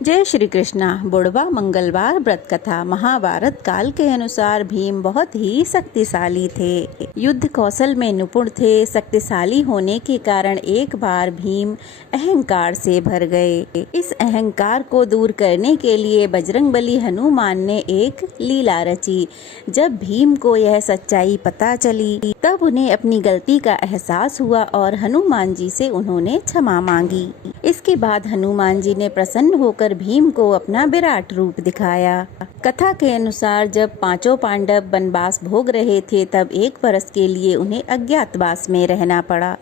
जय श्री कृष्णा। बुढ़वा मंगलवार व्रत कथा। महाभारत काल के अनुसार भीम बहुत ही शक्तिशाली थे। युद्ध कौशल में निपुण थे। शक्तिशाली होने के कारण एक बार भीम अहंकार से भर गए। इस अहंकार को दूर करने के लिए बजरंगबली हनुमान ने एक लीला रची। जब भीम को यह सच्चाई पता चली तब उन्हें अपनी गलती का एहसास हुआ और हनुमान जी से उन्होंने क्षमा मांगी। इसके बाद हनुमान जी ने प्रसन्न होकर भीम को अपना विराट रूप दिखाया। कथा के अनुसार जब पांचों पांडव वनवास भोग रहे थे तब 1 वर्ष के लिए उन्हें अज्ञातवास में रहना पड़ा।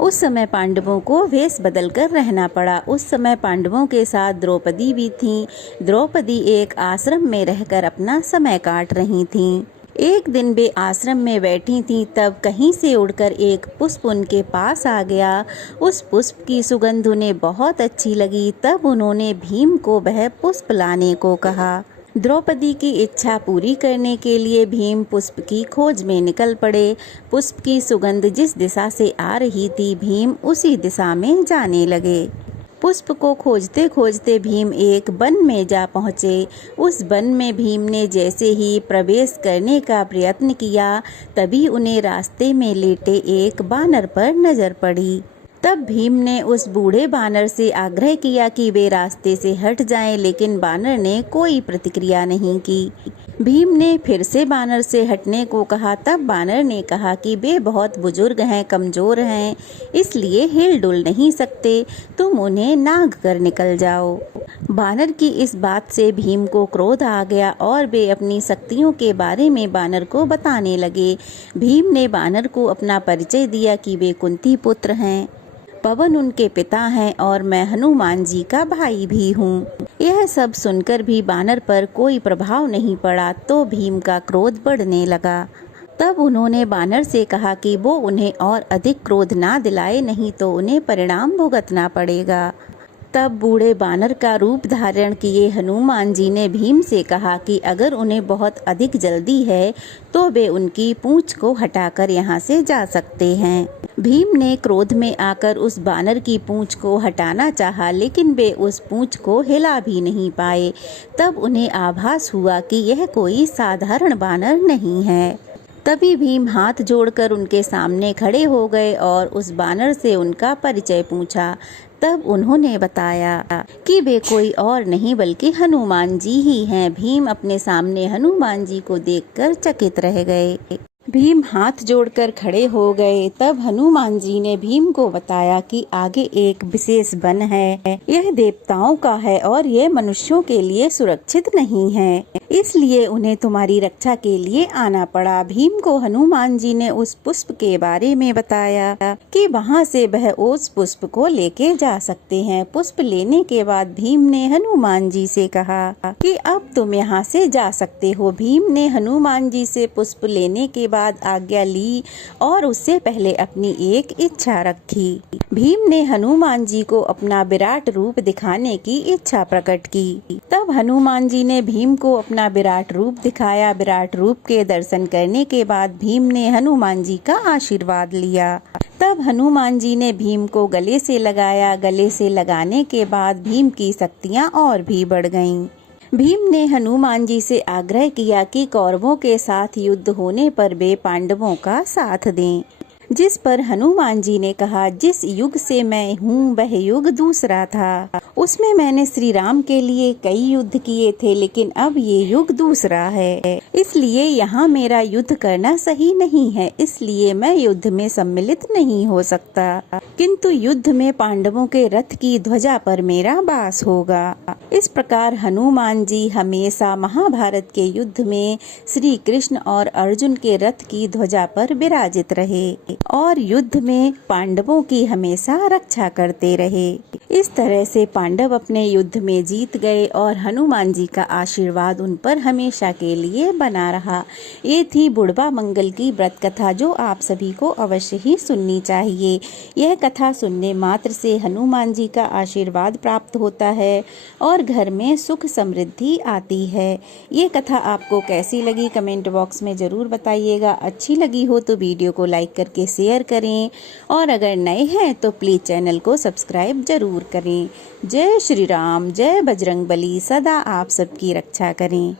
उस समय पांडवों को वेश बदलकर रहना पड़ा। उस समय पांडवों के साथ द्रौपदी भी थीं। द्रौपदी एक आश्रम में रहकर अपना समय काट रही थीं। एक दिन वे आश्रम में बैठी थीं तब कहीं से उड़कर एक पुष्प उनके पास आ गया। उस पुष्प की सुगंध उन्हें बहुत अच्छी लगी। तब उन्होंने भीम को वह पुष्प लाने को कहा। द्रौपदी की इच्छा पूरी करने के लिए भीम पुष्प की खोज में निकल पड़े। पुष्प की सुगंध जिस दिशा से आ रही थी भीम उसी दिशा में जाने लगे। पुष्प को खोजते खोजते भीम एक वन में जा पहुँचे। उस वन में भीम ने जैसे ही प्रवेश करने का प्रयत्न किया तभी उन्हें रास्ते में लेटे एक बानर पर नजर पड़ी। तब भीम ने उस बूढ़े बानर से आग्रह किया कि वे रास्ते से हट जाएं, लेकिन बानर ने कोई प्रतिक्रिया नहीं की। भीम ने फिर से बानर से हटने को कहा। तब बानर ने कहा कि वे बहुत बुजुर्ग हैं, कमजोर हैं, इसलिए हिल डुल नहीं सकते, तुम उन्हें नाग कर निकल जाओ। बानर की इस बात से भीम को क्रोध आ गया और वे अपनी शक्तियों के बारे में बानर को बताने लगे। भीम ने बानर को अपना परिचय दिया कि वे कुंती पुत्र हैं, पवन उनके पिता हैं और मैं हनुमान जी का भाई भी हूँ। यह सब सुनकर भी बानर पर कोई प्रभाव नहीं पड़ा तो भीम का क्रोध बढ़ने लगा। तब उन्होंने बानर से कहा कि वो उन्हें और अधिक क्रोध ना दिलाए, नहीं तो उन्हें परिणाम भुगतना पड़ेगा। तब बूढ़े बानर का रूप धारण किए हनुमान जी ने भीम से कहा कि अगर उन्हें बहुत अधिक जल्दी है तो वे उनकी पूंछ को हटाकर यहाँ से जा सकते हैं। भीम ने क्रोध में आकर उस बानर की पूंछ को हटाना चाहा, लेकिन वे उस पूंछ को हिला भी नहीं पाए। तब उन्हें आभास हुआ कि यह कोई साधारण बानर नहीं है। तभी भीम हाथ जोड़कर उनके सामने खड़े हो गए और उस बानर से उनका परिचय पूछा। तब उन्होंने बताया कि वे कोई और नहीं बल्कि हनुमान जी ही हैं। भीम अपने सामने हनुमान जी को देखकर चकित रह गए। भीम हाथ जोड़कर खड़े हो गए। तब हनुमान जी ने भीम को बताया कि आगे एक विशेष वन है, यह देवताओं का है और यह मनुष्यों के लिए सुरक्षित नहीं है, इसलिए उन्हें तुम्हारी रक्षा के लिए आना पड़ा। भीम को हनुमान जी ने उस पुष्प के बारे में बताया कि वहाँ से वह उस पुष्प को लेके जा सकते हैं। पुष्प लेने के बाद भीम ने हनुमान जी से कहा कि अब तुम यहाँ से जा सकते हो। भीम ने हनुमान जी से पुष्प लेने के बाद आज्ञा ली और उससे पहले अपनी एक इच्छा रखी। भीम ने हनुमान जी को अपना विराट रूप दिखाने की इच्छा प्रकट की। तब हनुमान जी ने भीम को अपना विराट रूप दिखाया। विराट रूप के दर्शन करने के बाद भीम ने हनुमान जी का आशीर्वाद लिया। तब हनुमान जी ने भीम को गले से लगाया। गले से लगाने के बाद भीम की शक्तियाँ और भी बढ़ गईं। भीम ने हनुमान जी से आग्रह किया कि कौरवों के साथ युद्ध होने पर वे पांडवों का साथ दें। जिस पर हनुमान जी ने कहा, जिस युग से मैं हूँ वह युग दूसरा था। उसमें मैंने श्री राम के लिए कई युद्ध किए थे, लेकिन अब ये युग दूसरा है, इसलिए यहाँ मेरा युद्ध करना सही नहीं है, इसलिए मैं युद्ध में सम्मिलित नहीं हो सकता। किंतु युद्ध में पांडवों के रथ की ध्वजा पर मेरा वास होगा। इस प्रकार हनुमान जी हमेशा महाभारत के युद्ध में श्री कृष्ण और अर्जुन के रथ की ध्वजा पर विराजित रहे और युद्ध में पांडवों की हमेशा रक्षा करते रहे। इस तरह से पांडव अपने युद्ध में जीत गए और हनुमान जी का आशीर्वाद उन पर हमेशा के लिए बना रहा। ये थी बुढ़वा मंगल की व्रत कथा, जो आप सभी को अवश्य ही सुननी चाहिए। यह कथा सुनने मात्र से हनुमान जी का आशीर्वाद प्राप्त होता है और घर में सुख समृद्धि आती है। ये कथा आपको कैसी लगी कमेंट बॉक्स में जरूर बताइएगा। अच्छी लगी हो तो वीडियो को लाइक करके करके शेयर करें और अगर नए हैं तो प्लीज़ चैनल को सब्सक्राइब जरूर करें। जय श्री राम, जय बजरंगबली, सदा आप सबकी रक्षा करें।